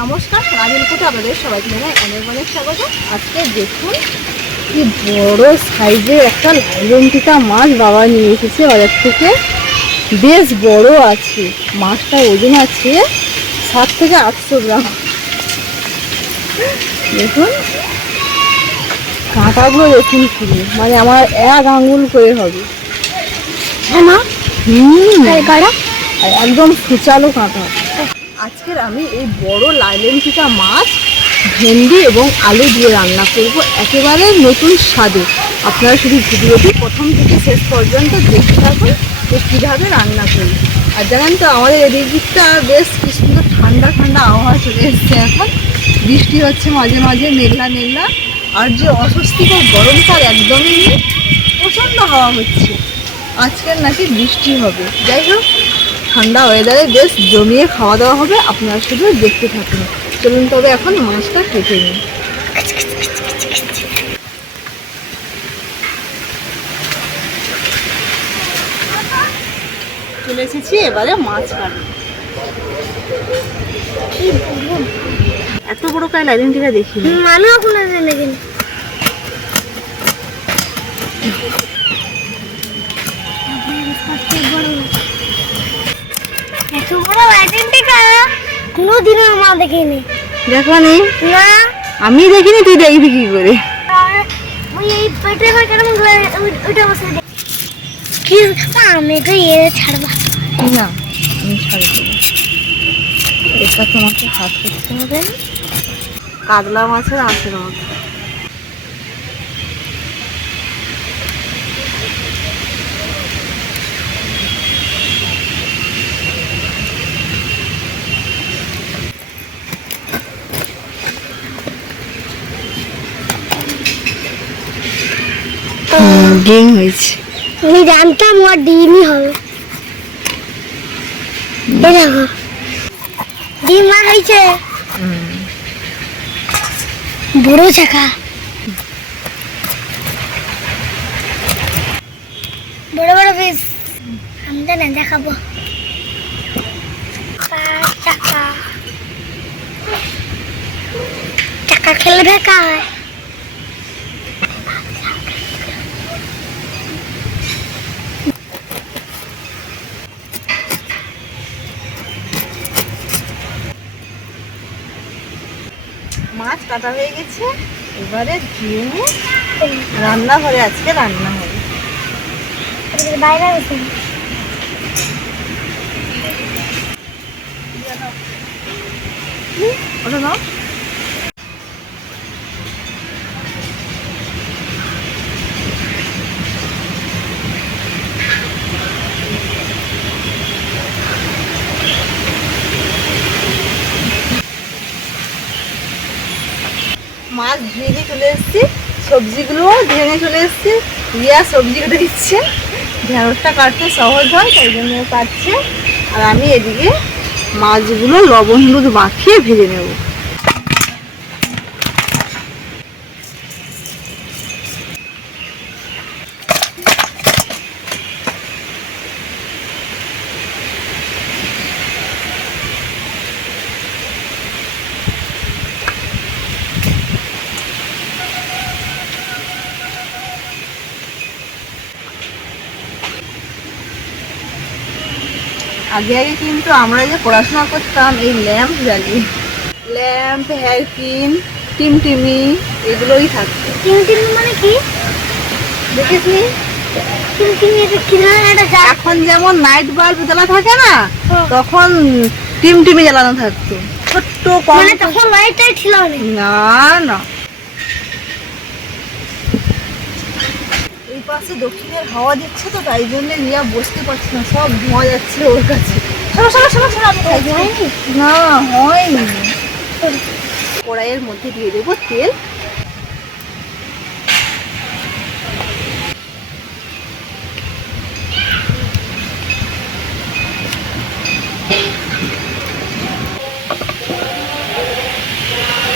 নমস্কার সোনাদিন কোটে আপনাদের সবাইকে জানাই অনেক অনেক স্বাগত। আজকে দেখুন কি বড় সাইজের একটা লাইলনটিকা মাছ বাবা নিয়ে এসেছে বাজার থেকে। বেশ বড় আছে মাছটা ওজন আছে সাত থেকে আটশো গ্রাম। দেখুন কাঁটাগুলো দেখুন শুধু মানে আমার এক আঙ্গুল করে হবে। হ্যাঁ মা। হুম। একদম সুচালো কাঁটা। আজকের আমি এই বড় লাইলেন্টিকা মাছ, ভেন্ডি এবং আলু দিয়ে রান্না করব একেবারে নতুন স্বাদে। আপনারা শুধু ভিডিওটি প্রথম থেকে শেষ পর্যন্ত দেখতে থাকুন যে কীভাবে রান্না করি। আর জানেন তো, আমাদের এদিকটা বেশ কি সুন্দর ঠান্ডা ঠান্ডা আবহাওয়া চলে এসছে এখন। বৃষ্টি হচ্ছে মাঝে মাঝে, মেঘলা মেঘলা। আর যে অস্বস্তিকর গরমকাল একদমই নেই। প্রচণ্ড হাওয়া হচ্ছে। আজকের নাকি বৃষ্টি হবে। যাই হোক ঠান্ডা ওয়েদারে বেশ জমিয়ে খাওয়া দাওয়া হবে আপনারা শুধু দেখতে থাকুন। চলুন তবে এখন মাছটা কেটে নিই। চলে এসেছি এবারে মাছ কাটতে। এত বড় কায় লাইডেন্টিটা দেখিনি। আমিও কোনোদিন দেখিনি। এত বড় আইডেন্টিকা কোনোদিনও মা দেখিনি দেখো নি। না। আমি দেখিনি তুই দেখবি কি করে। আর ওই এই পেটে হয় কেন ওইটা বসে কি আমি তো ইয়ে ছাড়বা। না আমি ছাড়ি দেবো এটা তোমাকে হাত করতে হবে। কাতলা মাছের আঁশের মতো। ডিম হয়েছে। আমি জানতাম ওর ডিমই হবে। এই দেখো। ডিম আর হয়েছে। বড় চাকা। বড় বড় পিস আমি তো না, দেখাবো। চাকা। চাকা খেলে দেখা হয়। মাছ কাটা হয়ে গেছে। এবারে ধুয়ে নিয়ে রান্নাঘরে আজকে রান্না হবে। বাইরে ওটা নাও মাছ ধুয়ে নিয়ে চলে এসেছি, সবজিগুলোও ধুয়ে নিয়ে চলে এসেছি। রিয়া সবজি কেটে দিচ্ছে। ঢেঁড়সটা কাটতে সহজ হয়, তাই জন্য কাটছে। আর আমি এদিকে মাছগুলো লবণ দুধ মাখিয়ে ভেজে নেব। আগে আগে কিন্তু আমরা যে পড়াশোনা করতাম এই ল্যাম্প জ্বালিয়ে ল্যাম্প হ্যারকিন টিমটিমি এগুলোই থাকতো। টিমটিমি মানে কি? দেখেছি এখন যেমন নাইট বাল্ব জ্বালা থাকে না হ্যাঁ। তখন টিমটিমি জ্বালানো থাকতো। ছোট্ট কম মানে তখন লাইটটাই ছিল না না না এই পাশে দক্ষিণের হাওয়া দিচ্ছে তো তাই জন্য রিয়া বসতে পারছে না সব ধোঁয়া যাচ্ছে ওর কাছে। আমি খাইছি হয়নি? না হয়নি। কড়াইয়ের মধ্যে দিয়ে দেবো তেল।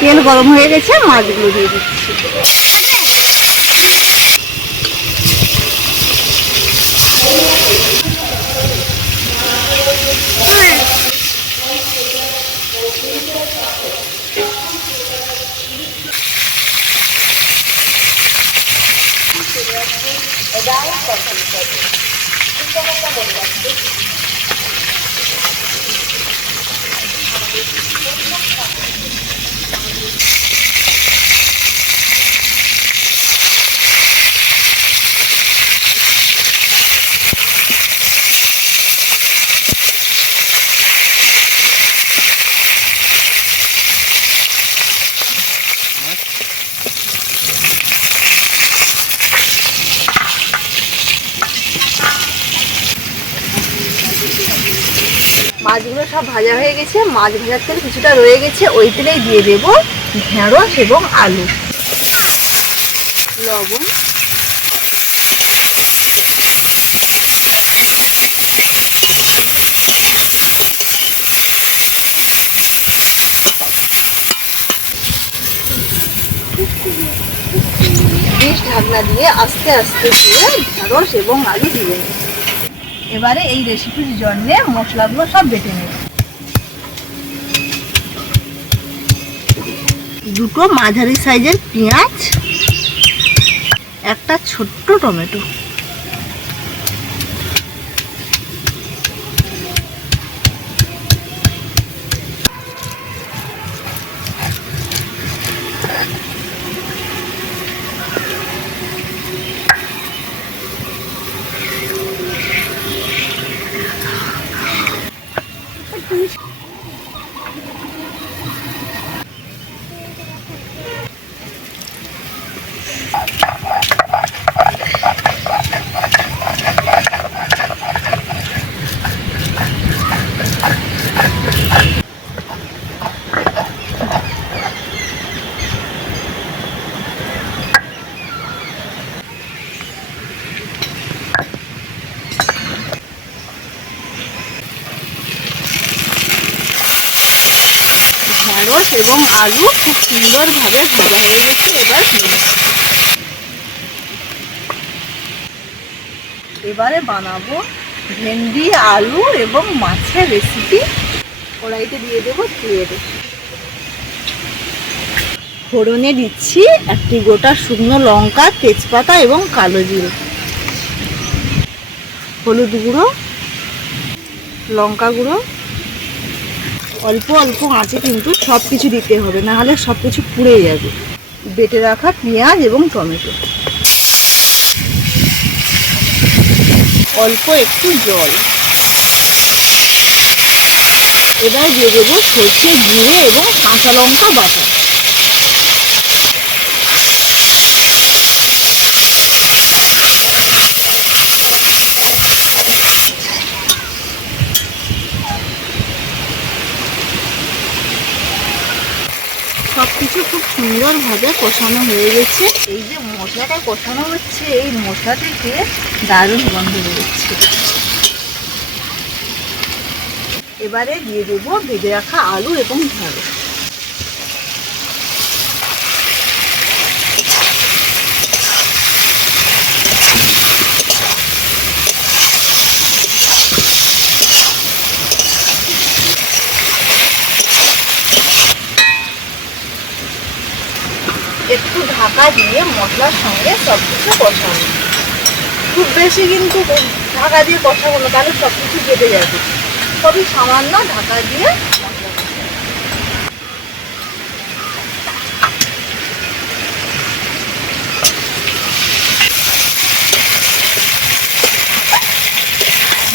তেল গরম হয়ে গেছে মাছগুলো দিয়ে দিচ্ছি। কন্ট্রোল করবে এই বলে রাখি মাছগুলো সব ভাজা হয়ে গেছে, মাছ ভাজার তেল কিছুটা রয়ে গেছে, ওই তেলেই দিয়ে দেবো ঢেঁড়স এবং আলু। লবণ। ঢাকনা দিয়ে আস্তে আস্তে দিয়ে ঢেঁড়স এবং আলু দিয়ে এবারে এই রেসিপির জন্য মশলাগুলো সব বেটে নেব। দুটো মাঝারি সাইজের পেঁয়াজ, একটা ছোট্ট টমেটো ঢেঁড়স এবং আলু খুব সুন্দরভাবে ভাজা হয়ে গেছে। এবার। এবারে বানাবো ভেন্ডি, আলু এবং মাছের রেসিপি কড়াইতে দিয়ে দেবো তেল ফোড়নে দিচ্ছি একটি গোটা শুকনো লঙ্কা, তেজপাতা এবং কালো জিরে। হলুদ গুঁড়ো, লঙ্কা গুঁড়ো অল্প অল্প আঁচে কিন্তু সব কিছু দিতে হবে নাহলে সব কিছু পুড়ে যাবে। বেটে রাখা পেঁয়াজ এবং টমেটো। অল্প একটু জল। এবার দিয়ে দেবো সর্ষে গুঁড়ো এবং কাঁচা লঙ্কা বাটা সব কিছু খুব সুন্দরভাবে কষানো হয়ে গেছে। এই যে মশলাটা কষানো হচ্ছে, এই মশলা থেকে দারুণ গন্ধ বেরোচ্ছে। এবারে দিয়ে দেবো ভেজে রাখা আলু এবং ঢেঁড়স। একটু ঢাকা দিয়ে মশলার সঙ্গে সব কিছু কষানো খুব বেশি কিন্তু ঢাকা দিয়ে কষাবো না, তাহলে সব কিছু কেটে যাবে। খুবই সামান্য ঢাকা দিয়ে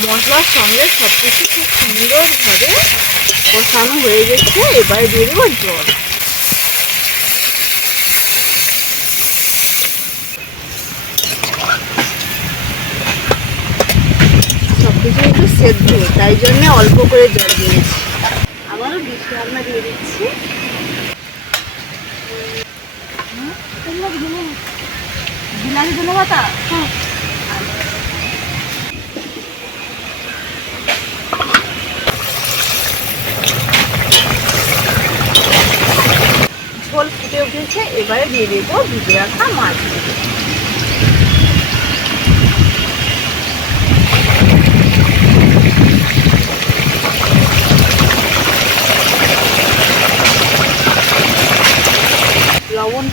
মশলার সঙ্গে সব কিছু খুব সুন্দরভাবে কষানো হয়ে গেছে, এবার দিয়ে জল সব কিছু একটু সেদ্ধ, তাই জন্য অল্প করে জল দিয়েছি। আবারও বিষ রান্না দিয়ে দিচ্ছি। বিলাতি ধনে হ্যাঁ। ঝোল ফুটে উঠেছে, এবারে দিয়ে দেবো ভিজে রাখা মাছ।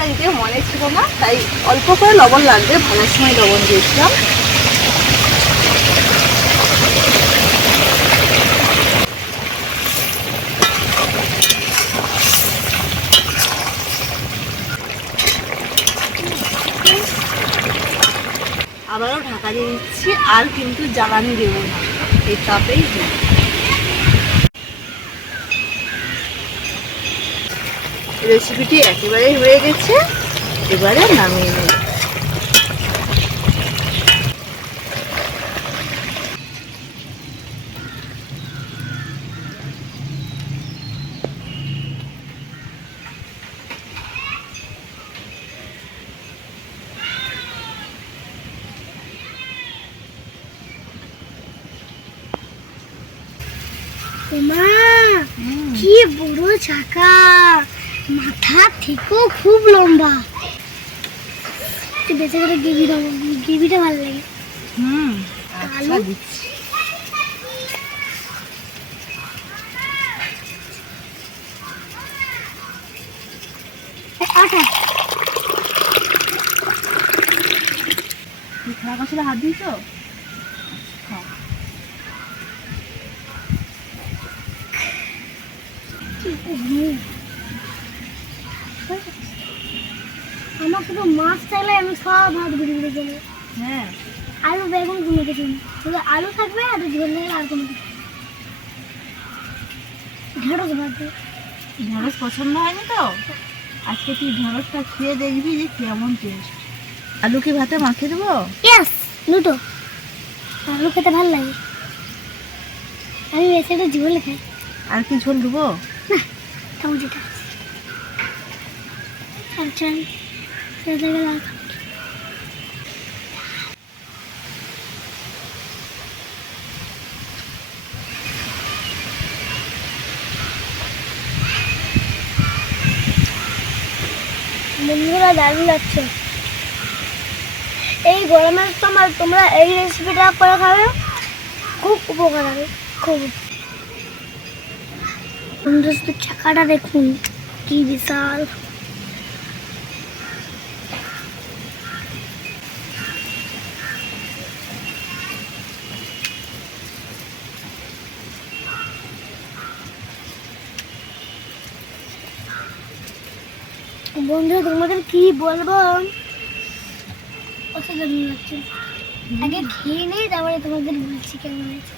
যদিও মনে ছিল না, তাই অল্প করে লবণ লাগবে ভালো সময় লবণ দিয়েছিলাম। আবারও ঢাকা দিয়ে দিচ্ছি, আর কিন্তু জ্বালানি দেবো না। এই তাপেই রেসিপিটি একেবারে হয়ে গেছে। এবারে নামিয়ে নেব। মা কি বড় চাকা! মাথা থেকেও খুব লম্বা। বেঁচে করে গ্রেভি দেবো গ্রেভিটা ভালো লাগে। হুম আলু? আচ্ছা আটা। খারাপ আসলে হাত দিয়েছ? খাও। আমার শুধু মাছ চাইলে আমি সব ভাত ঘুরে ঘুরে দেবো। হ্যাঁ। আলু বেগুন কোনো কিছু না শুধু আলু থাকবে আর ঝোল থাকলে আর কোনো কিছু ঢেঁড়স ভাত। ঢেঁড়স পছন্দ হয়নি তো? আজকে তুই ঢেঁড়সটা খেয়ে দেখবি যে কেমন টেস্ট আলু কি ভাতে মাখিয়ে দেবো? ইয়েস দুটো। আলু খেতে ভালো লাগে। আমি বেশি একটা ঝোল খাই। আর কি ঝোল দেবো? তাও যেটা আছে। আর চাই। বন্ধুরা দারুণ লাগছে। এই গরমের সময় তোমরা এই রেসিপিটা করে খাবে। খুব উপকার হবে। খুব। বন্ধু চাকাটা দেখুন, কি বিশাল। বন্ধু তোমাদের কি বলব? অসাধারণ লাগছে। আগে খেয়ে নেই তারপরে তোমাদের বলছি কেমন হয়েছে।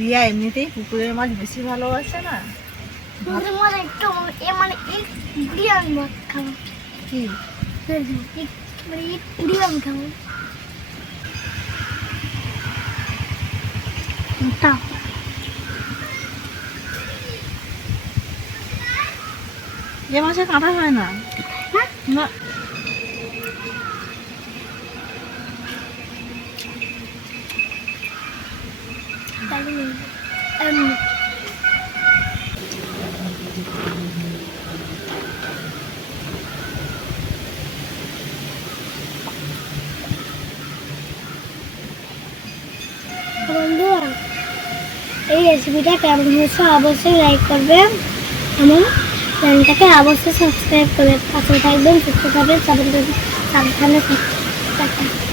রিয়া এমনিতেই পুকুরের মাছ বেশি ভালোবাসে না? তোমাদের মজা একটু এ মানে এক উড়িয়ান মত খাব। কি? মানে এক উড়িয়ান খাব। তাও যে মাছে কাঁটা হয় না। হ্যাঁ? না। এই রেসিপিটা কেমন হয়েছে অবশ্যই লাইক করবেন। এবং চ্যানেলটাকে অবশ্যই সাবস্ক্রাইব করে পাশে থাকবেন সুস্থ থাকবেন সাবধানে সাবধানে থাকবেন